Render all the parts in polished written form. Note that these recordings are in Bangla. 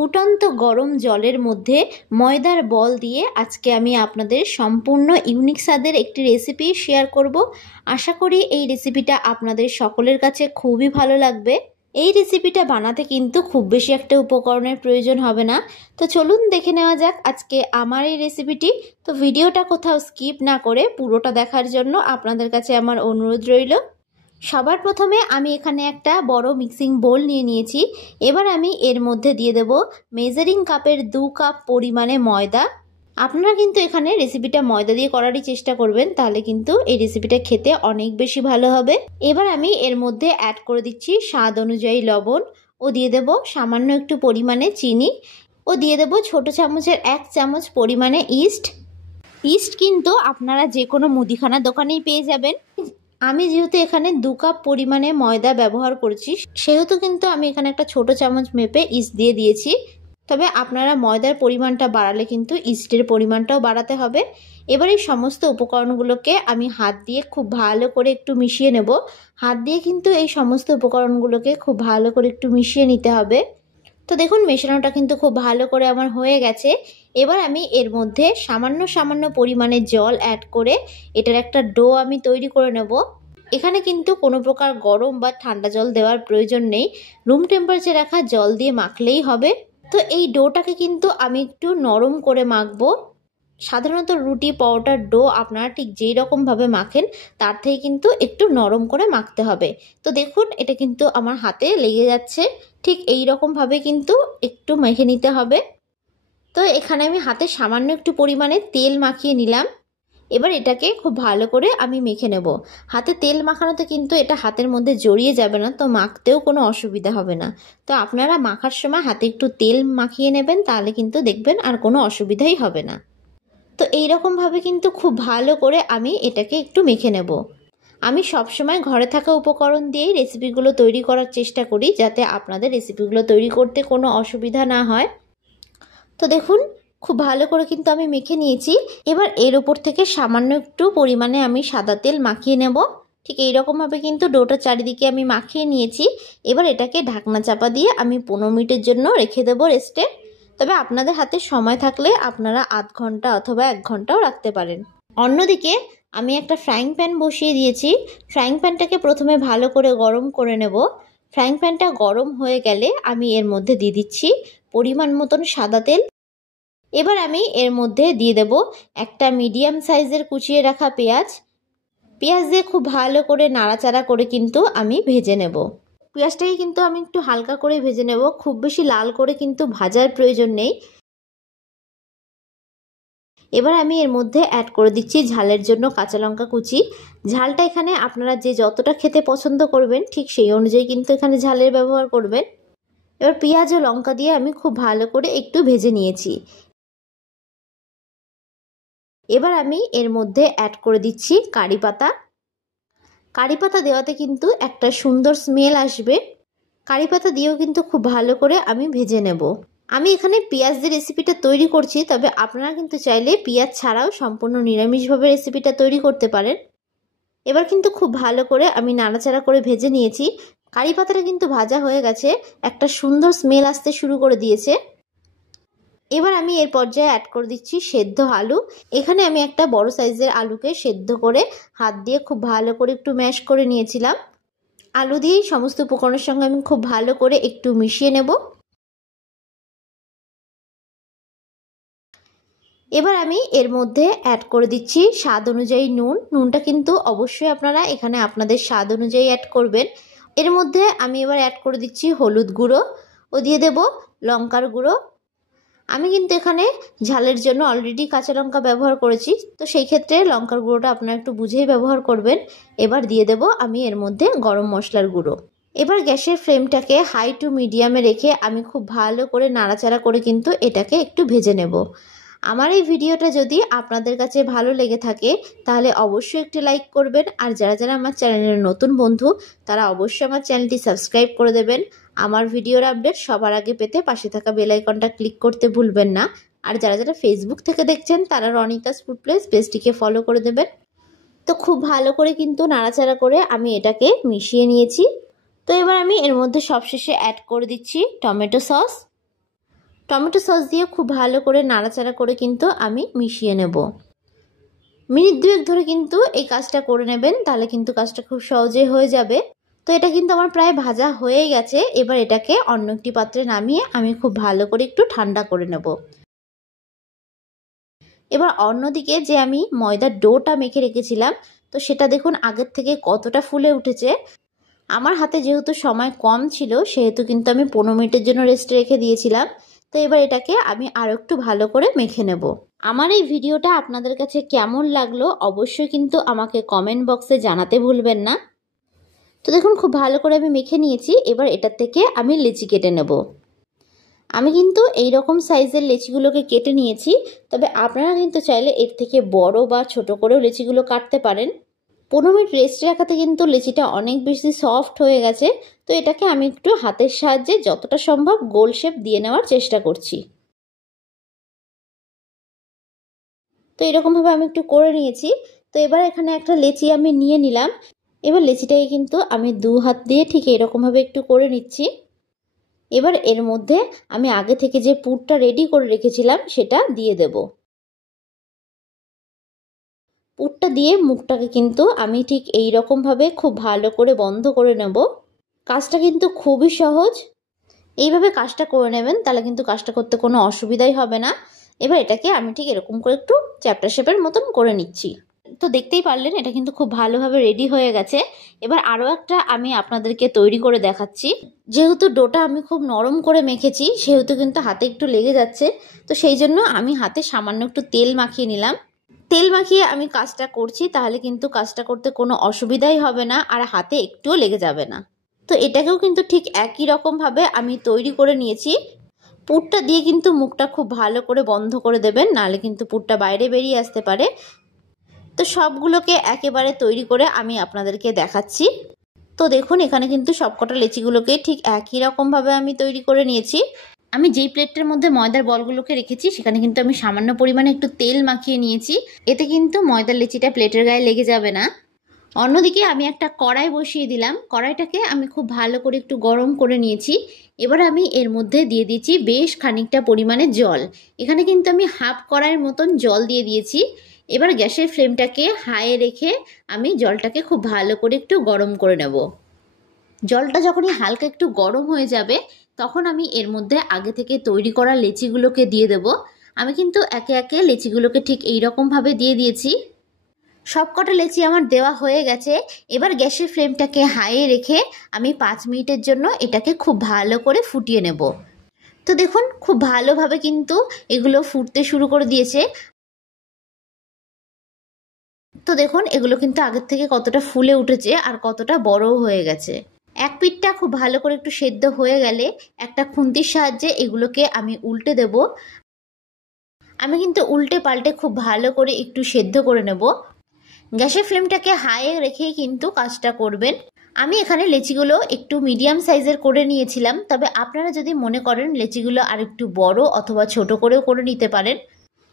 ফুটন্ত গরম জলের মধ্যে ময়দার বল দিয়ে আজকে আমি আপনাদের সম্পূর্ণ ইউনিক স্বাদের একটি রেসিপি শেয়ার করব। আশা করি এই রেসিপিটা আপনাদের সকলের কাছে খুবই ভালো লাগবে। এই রেসিপিটা বানাতে কিন্তু খুব বেশি একটা উপকরণের প্রয়োজন হবে না। তো চলুন দেখে নেওয়া যাক আজকে আমার এই রেসিপিটি। তো ভিডিওটা কোথাও স্কিপ না করে পুরোটা দেখার জন্য আপনাদের কাছে আমার অনুরোধ রইল। সবার প্রথমে আমি এখানে একটা বড় মিক্সিং বোল নিয়ে নিয়েছি। এবার আমি এর মধ্যে দিয়ে দেব মেজারিং কাপের 2 কাপ পরিমাণে ময়দা। আপনারা কিন্তু এখানে রেসিপিটা ময়দা দিয়ে করারই চেষ্টা করবেন, তাহলে কিন্তু এই রেসিপিটা খেতে অনেক বেশি ভালো হবে। এবার আমি এর মধ্যে অ্যাড করে দিচ্ছি স্বাদ অনুযায়ী লবণ, ও দিয়ে দেব সামান্য একটু পরিমাণে চিনি, ও দিয়ে দেব ছোট চামচের 1 চামচ পরিমাণে ইস্ট কিন্তু আপনারা যে কোনো মুদিখানা দোকানেই পেয়ে যাবেন। আমি যেহেতু এখানে 2 কাপ পরিমাণে ময়দা ব্যবহার করছি, সেহেতু কিন্তু আমি এখানে একটা ছোট চামচ মেপে ইস্ট দিয়ে দিয়েছি। তবে আপনারা ময়দার পরিমাণটা বাড়ালে কিন্তু ইস্টের পরিমাণটাও বাড়াতে হবে। এবার এই সমস্ত উপকরণগুলোকে আমি হাত দিয়ে খুব ভালো করে একটু মিশিয়ে নেব। হাত দিয়ে কিন্তু এই সমস্ত উপকরণগুলোকে খুব ভালো করে একটু মিশিয়ে নিতে হবে। তো দেখুন মেশানোটা কিন্তু খুব ভালো করে আমার হয়ে গেছে। এবার আমি এর মধ্যে সামান্য পরিমাণে জল অ্যাড করে এটার একটা ডো আমি তৈরি করে নেব। এখানে কিন্তু কোনো প্রকার গরম বা ঠান্ডা জল দেওয়ার প্রয়োজন নেই, রুম টেম্পারেচারে রাখা জল দিয়ে মাখলেই হবে। তো এই ডোটাকে কিন্তু আমি একটু নরম করে মাখবো। সাধারণত রুটি পরোটার ডো আপনারা ঠিক যেই রকমভাবে মাখেন তার থেকে কিন্তু একটু নরম করে মাখতে হবে। তো দেখুন এটা কিন্তু আমার হাতে লেগে যাচ্ছে, ঠিক এই রকমভাবে কিন্তু একটু মেখে নিতে হবে। তো এখানে আমি হাতে সামান্য একটু পরিমাণে তেল মাখিয়ে নিলাম। এবার এটাকে খুব ভালো করে আমি মেখে নেব। হাতে তেল মাখানোতে কিন্তু এটা হাতের মধ্যে জড়িয়ে যাবে না, তো মাখতেও কোনো অসুবিধা হবে না। তো আপনারা মাখার সময় হাতে একটু তেল মাখিয়ে নেবেন, তাহলে কিন্তু দেখবেন আর কোনো অসুবিধাই হবে না। তো এই রকমভাবে কিন্তু খুব ভালো করে আমি এটাকে একটু মেখে নেব। আমি সবসময় ঘরে থাকা উপকরণ দিয়েই রেসিপিগুলো তৈরি করার চেষ্টা করি, যাতে আপনাদের রেসিপিগুলো তৈরি করতে কোনো অসুবিধা না হয়। তো দেখুন খুব ভালো করে কিন্তু আমি মেখে নিয়েছি। এবার এর উপর থেকে সামান্য একটু পরিমাণে আমি সাদা তেল মাখিয়ে নেব। ঠিক এইরকমভাবে কিন্তু ডোটা চারিদিকে আমি মাখিয়ে নিয়েছি। এবার এটাকে ঢাকনা চাপা দিয়ে আমি 15 মিনিটের জন্য রেখে দেবো রেস্টে। তবে আপনাদের হাতে সময় থাকলে আপনারা আধ ঘন্টা অথবা 1 ঘন্টাও রাখতে পারেন। অন্যদিকে আমি একটা ফ্রাইং প্যান বসিয়ে দিয়েছি। ফ্রাইং প্যানটাকে প্রথমে ভালো করে গরম করে নেব। ফ্রাইং প্যানটা গরম হয়ে গেলে আমি এর মধ্যে দিয়ে দিচ্ছি পরিমাণ মতন সাদা তেল। এবার আমি এর মধ্যে দিয়ে দেব একটা মিডিয়াম সাইজের কুচিয়ে রাখা পেঁয়াজ দিয়ে খুব ভালো করে নাড়াচাড়া করে কিন্তু আমি ভেজে নেব। পেঁয়াজটাকে কিন্তু আমি একটু হালকা করে ভেজে নেব, খুব বেশি লাল করে কিন্তু ভাজার প্রয়োজন নেই। এবার আমি এর মধ্যে অ্যাড করে দিচ্ছি ঝালের জন্য কাঁচা লঙ্কা কুচি। ঝালটা এখানে আপনারা যে যতটা খেতে পছন্দ করবেন ঠিক সেই অনুযায়ী কিন্তু এখানে ঝালের ব্যবহার করবেন। এবার পেঁয়াজ ও লঙ্কা দিয়ে আমি খুব ভালো করে একটু ভেজে নিয়েছি। এবার আমি এর মধ্যে অ্যাড করে দিচ্ছি কারি পাতা। কারি পাতা দেওয়াতে কিন্তু একটা সুন্দর স্মেল আসবে। কারি পাতা দিয়েও কিন্তু খুব ভালো করে আমি ভেজে নেব। আমি এখানে পেঁয়াজ দিয়ে রেসিপিটা তৈরি করছি, তবে আপনারা কিন্তু চাইলে পেঁয়াজ ছাড়াও সম্পূর্ণ নিরামিষভাবে রেসিপিটা তৈরি করতে পারেন। এবার কিন্তু খুব ভালো করে আমি নাড়াচাড়া করে ভেজে নিয়েছি। কারি পাতাটা কিন্তু ভাজা হয়ে গেছে, একটা সুন্দর স্মেল আসতে শুরু করে দিয়েছে। এবার আমি এর পর্যায়ে অ্যাড করে দিচ্ছি সেদ্ধ আলু। এখানে আমি একটা বড় সাইজের আলুকে সেদ্ধ করে হাত দিয়ে খুব ভালো করে একটু ম্যাশ করে নিয়েছিলাম। আলু দিয়েই সমস্ত উপকরণের সঙ্গে আমি খুব ভালো করে একটু মিশিয়ে নেব। এবার আমি এর মধ্যে অ্যাড করে দিচ্ছি স্বাদ অনুযায়ী নুনটা কিন্তু অবশ্যই আপনারা এখানে আপনাদের স্বাদ অনুযায়ী অ্যাড করবেন। এর মধ্যে আমি এবার অ্যাড করে দিচ্ছি হলুদ গুঁড়ো, ও দিয়ে দেব লঙ্কার গুঁড়ো। আমি কিন্তু এখানে ঝালের জন্য অলরেডি কাঁচা লঙ্কা ব্যবহার করেছি, তো সেই ক্ষেত্রে লঙ্কার গুঁড়োটা আপনারা একটু বুঝেই ব্যবহার করবেন। এবার দিয়ে দেব আমি এর মধ্যে গরম মশলার গুঁড়ো। এবার গ্যাসের ফ্লেমটাকে হাই টু মিডিয়ামে রেখে আমি খুব ভালো করে নাড়াচাড়া করে কিন্তু এটাকে একটু ভেজে নেব। আমার এই ভিডিওটা যদি আপনাদের কাছে ভালো লেগে থাকে তাহলে অবশ্যই একটি লাইক করবেন, আর যারা আমার চ্যানেলের নতুন বন্ধু তারা অবশ্যই আমার চ্যানেলটি সাবস্ক্রাইব করে দেবেন। আমার ভিডিওর আপডেট সবার আগে পেতে পাশে থাকা বেল আইকনটা ক্লিক করতে ভুলবেন না। আর যারা ফেসবুক থেকে দেখছেন তারা রনিতাস ফুড প্লেস পেজটিকে ফলো করে দেবেন। তো খুব ভালো করে কিন্তু নাড়াচাড়া করে আমি এটাকে মিশিয়ে নিয়েছি। তো এবার আমি এর মধ্যে সবশেষে অ্যাড করে দিচ্ছি টমেটো সস। টমেটো সস দিয়ে খুব ভালো করে নাড়াচাড়া করে কিন্তু আমি মিশিয়ে নেব। মিনিট 2 ধরে কিন্তু এই কাজটা করে নেবেন, তাহলে কিন্তু কাজটা খুব সহজে হয়ে যাবে। তো এটা কিন্তু আমার প্রায় ভাজা হয়ে গেছে। এবার এটাকে অন্য একটি পাত্রে নামিয়ে আমি খুব ভালো করে একটু ঠান্ডা করে নেব। এবার অন্যদিকে যে আমি ময়দার ডোটা মেখে রেখেছিলাম, তো সেটা দেখুন আগের থেকে কতটা ফুলে উঠেছে। আমার হাতে যেহেতু সময় কম ছিল, সেহেতু কিন্তু আমি 15 মিনিটের জন্য রেস্টে রেখে দিয়েছিলাম। তো এবার এটাকে আমি আরও একটু ভালো করে মেখে নেব। আমার এই ভিডিওটা আপনাদের কাছে কেমন লাগলো অবশ্যই কিন্তু আমাকে কমেন্ট বক্সে জানাতে ভুলবেন না। তো দেখুন খুব ভালো করে আমি মেখে নিয়েছি। এবার এটার থেকে আমি লেচি কেটে নেব। আমি কিন্তু এই রকম সাইজের লেচিগুলোকে কেটে নিয়েছি, তবে আপনারা কিন্তু চাইলে এর থেকে বড় বা ছোট করেও লেচিগুলো কাটতে পারেন। 15 মিনিট রেস্টে রাখাতে কিন্তু লেচিটা অনেক বেশি সফট হয়ে গেছে। তো এটাকে আমি একটু হাতের সাহায্যে যতটা সম্ভব গোল শেপ দিয়ে নেওয়ার চেষ্টা করছি। তো এরকমভাবে আমি একটু করে নিয়েছি। তো এবার এখানে একটা লেচি আমি নিয়ে নিলাম। এবার লেচিটাকে কিন্তু আমি 2 হাত দিয়ে ঠিক এরকমভাবে একটু করে নিচ্ছি। এবার এর মধ্যে আমি আগে থেকে যে পুরটা রেডি করে রেখেছিলাম সেটা দিয়ে দেব। পুরটা দিয়ে মুখটাকে কিন্তু আমি ঠিক এই রকমভাবে খুব ভালো করে বন্ধ করে নেব। কাজটা কিন্তু খুবই সহজ। এইভাবে কাজটা করে নেবেন, তাহলে কিন্তু কাজটা করতে কোনো অসুবিধাই হবে না। এবার এটাকে আমি ঠিক এরকম করে একটু চ্যাপ্টা শেপের মতন করে নিচ্ছি। তো দেখতেই পারলেন এটা কিন্তু খুব ভালোভাবে রেডি হয়ে গেছে। এবার আরও একটা আমি আপনাদেরকে তৈরি করে দেখাচ্ছি। যেহেতু ডোটা আমি খুব নরম করে মেখেছি, সেহেতু কিন্তু হাতে একটু লেগে যাচ্ছে। তো সেই জন্য আমি হাতে সামান্য একটু তেল মাখিয়ে নিলাম। তেল মাখিয়ে আমি কাজটা করছি, তাহলে কিন্তু কাজটা করতে কোনো অসুবিধাই হবে না, আর হাতে একটুও লেগে যাবে না। তো এটাকেও কিন্তু ঠিক একই রকমভাবে আমি তৈরি করে নিয়েছি। পুরটা দিয়ে কিন্তু মুখটা খুব ভালো করে বন্ধ করে দেবেন, নাহলে কিন্তু পুরটা বাইরে বেরিয়ে আসতে পারে। তো সবগুলোকে একেবারে তৈরি করে আমি আপনাদেরকে দেখাচ্ছি। তো দেখুন এখানে কিন্তু সবকটা লেচিগুলোকে ঠিক একই রকমভাবে আমি তৈরি করে নিয়েছি। আমি যেই প্লেটটার মধ্যে ময়দার বলগুলোকে রেখেছি সেখানে কিন্তু আমি সামান্য পরিমাণে একটু তেল মাখিয়ে নিয়েছি। এতে কিন্তু ময়দার লেচিটা প্লেটের গায়ে লেগে যাবে না। অন্যদিকে আমি একটা কড়াই বসিয়ে দিলাম। কড়াইটাকে আমি খুব ভালো করে একটু গরম করে নিয়েছি। এবার আমি এর মধ্যে দিয়ে দিয়েছি বেশ খানিকটা পরিমাণে জল। এখানে কিন্তু আমি হাফ কড়াইয়ের মতন জল দিয়ে দিয়েছি। এবার গ্যাসের ফ্লেমটাকে হাইয়ে রেখে আমি জলটাকে খুব ভালো করে একটু গরম করে নেব। জলটা যখনই হালকা একটু গরম হয়ে যাবে, তখন আমি এর মধ্যে আগে থেকে তৈরি করা লেচিগুলোকে দিয়ে দেব। আমি কিন্তু একে একে লেচিগুলোকে ঠিক এই রকমভাবে দিয়ে দিয়েছি। সবকটা লেচি আমার দেওয়া হয়ে গেছে। এবার গ্যাসের ফ্লেমটাকে হাইয়ে রেখে আমি 5 মিনিটের জন্য এটাকে খুব ভালো করে ফুটিয়ে নেব। তো দেখুন খুব ভালোভাবে কিন্তু এগুলো ফুটতে শুরু করে দিয়েছে। তো দেখুন এগুলো কিন্তু আগের থেকে কতটা ফুলে উঠেছে আর কতটা বড়ও হয়ে গেছে। এক পিঠটা খুব ভালো করে একটু সেদ্ধ হয়ে গেলে একটা খুন্তির সাহায্যে এগুলোকে আমি উল্টে দেব। আমি কিন্তু উল্টে পাল্টে খুব ভালো করে একটু সেদ্ধ করে নেব। গ্যাসের ফ্লেমটাকে হাইয়ে রেখেই কিন্তু কাজটা করবেন। আমি এখানে লেচিগুলো একটু মিডিয়াম সাইজের করে নিয়েছিলাম, তবে আপনারা যদি মনে করেন লেচিগুলো আর একটু বড় অথবা ছোট করেও করে নিতে পারেন।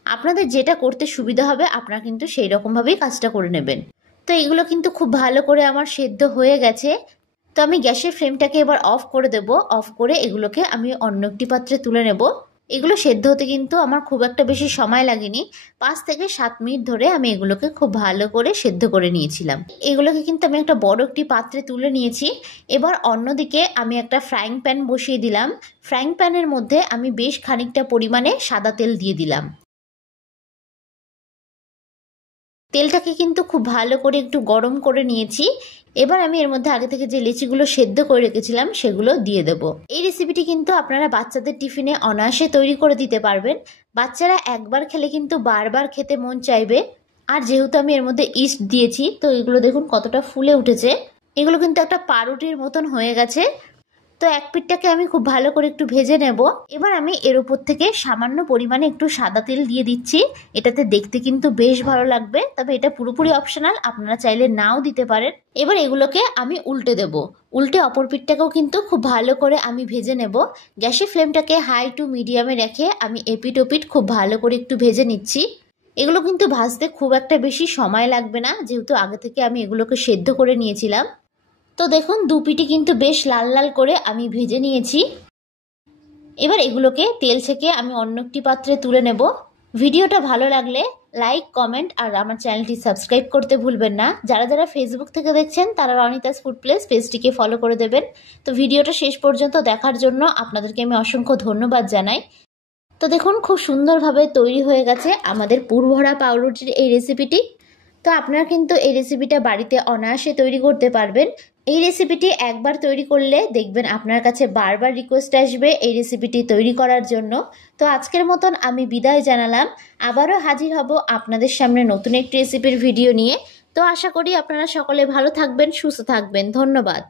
আপনাদের যেটা করতে সুবিধা হবে আপনারা কিন্তু সেই রকমভাবেই কাজটা করে নেবেন। তো এগুলো কিন্তু খুব ভালো করে আমার সেদ্ধ হয়ে গেছে। তো আমি গ্যাসের ফ্লেমটাকে এবার অফ করে দেব। অফ করে এগুলোকে আমি অন্য একটি পাত্রে তুলে নেব। এগুলো সেদ্ধ হতে কিন্তু আমার খুব একটা বেশি সময় লাগেনি। 5 থেকে 7 মিনিট ধরে আমি এগুলোকে খুব ভালো করে সেদ্ধ করে নিয়েছিলাম। এগুলোকে কিন্তু আমি একটা বড় একটি পাত্রে তুলে নিয়েছি। এবার অন্যদিকে আমি একটা ফ্রাইং প্যান বসিয়ে দিলাম। ফ্রাইং প্যানের মধ্যে আমি বেশ খানিকটা পরিমাণে সাদা তেল দিয়ে দিলাম। তেলটাকে কিন্তু খুব ভালো করে একটু গরম করে নিয়েছি। এবার আমি এর মধ্যে আগে থেকে যে লিচিগুলো সেদ্ধ করে রেখেছিলাম সেগুলো দিয়ে দেব। এই রেসিপিটি কিন্তু আপনারা বাচ্চাদের টিফিনে অনায়াসে তৈরি করে দিতে পারবেন। বাচ্চারা একবার খেলে কিন্তু বারবার খেতে মন চাইবে। আর যেহেতু আমি এর মধ্যে ইস্ট দিয়েছি, তো এগুলো দেখুন কতটা ফুলে উঠেছে। এগুলো কিন্তু একটা পাউরুটির মতন হয়ে গেছে। তো এক পিঠটাকে আমি খুব ভালো করে একটু ভেজে নেব। এবার আমি এর উপর থেকে সামান্য পরিমাণে একটু সাদা তেল দিয়ে দিচ্ছি। এটাতে দেখতে কিন্তু বেশ ভালো লাগবে, তবে এটা পুরোপুরি অপশনাল, আপনারা চাইলে নাও দিতে পারেন। এবার এগুলোকে আমি উল্টে দেব। উল্টে অপর পিঠটাকেও কিন্তু খুব ভালো করে আমি ভেজে নেব। গ্যাসের ফ্লেমটাকে হাই টু মিডিয়ামে রেখে আমি এপিট ওপিট খুব ভালো করে একটু ভেজে নিচ্ছি। এগুলো কিন্তু ভাজতে খুব একটা বেশি সময় লাগবে না, যেহেতু আগে থেকে আমি এগুলোকে সেদ্ধ করে নিয়েছিলাম। তো দেখুন দু পিঠই কিন্তু বেশ লাল লাল করে আমি ভেজে নিয়েছি। এবার এগুলোকে তেল ছেঁকে আমি অন্য একটি পাত্রে তুলে নেব। ভিডিওটা ভালো লাগলে লাইক, কমেন্ট আর আমার চ্যানেলটি সাবস্ক্রাইব করতে ভুলবেন না। যারা যারা ফেসবুক থেকে দেখছেন তারা রনিতাস ফুড প্লেস পেজটিকে ফলো করে দেবেন। তো ভিডিওটা শেষ পর্যন্ত দেখার জন্য আপনাদেরকে আমি অসংখ্য ধন্যবাদ জানাই। তো দেখুন খুব সুন্দরভাবে তৈরি হয়ে গেছে আমাদের পুরভরা পাউরুটির এই রেসিপিটি। তো আপনারা কিন্তু এই রেসিপিটা বাড়িতে অনায়াসে তৈরি করতে পারবেন। এই রেসিপিটি একবার তৈরি করলে দেখবেন আপনার কাছে বারবার রিকোয়েস্ট আসবে এই রেসিপিটি তৈরি করার জন্য। তো আজকের মতন আমি বিদায় জানালাম। আবারও হাজির হব আপনাদের সামনে নতুন একটি রেসিপির ভিডিও নিয়ে। তো আশা করি আপনারা সকলে ভালো থাকবেন, সুস্থ থাকবেন। ধন্যবাদ।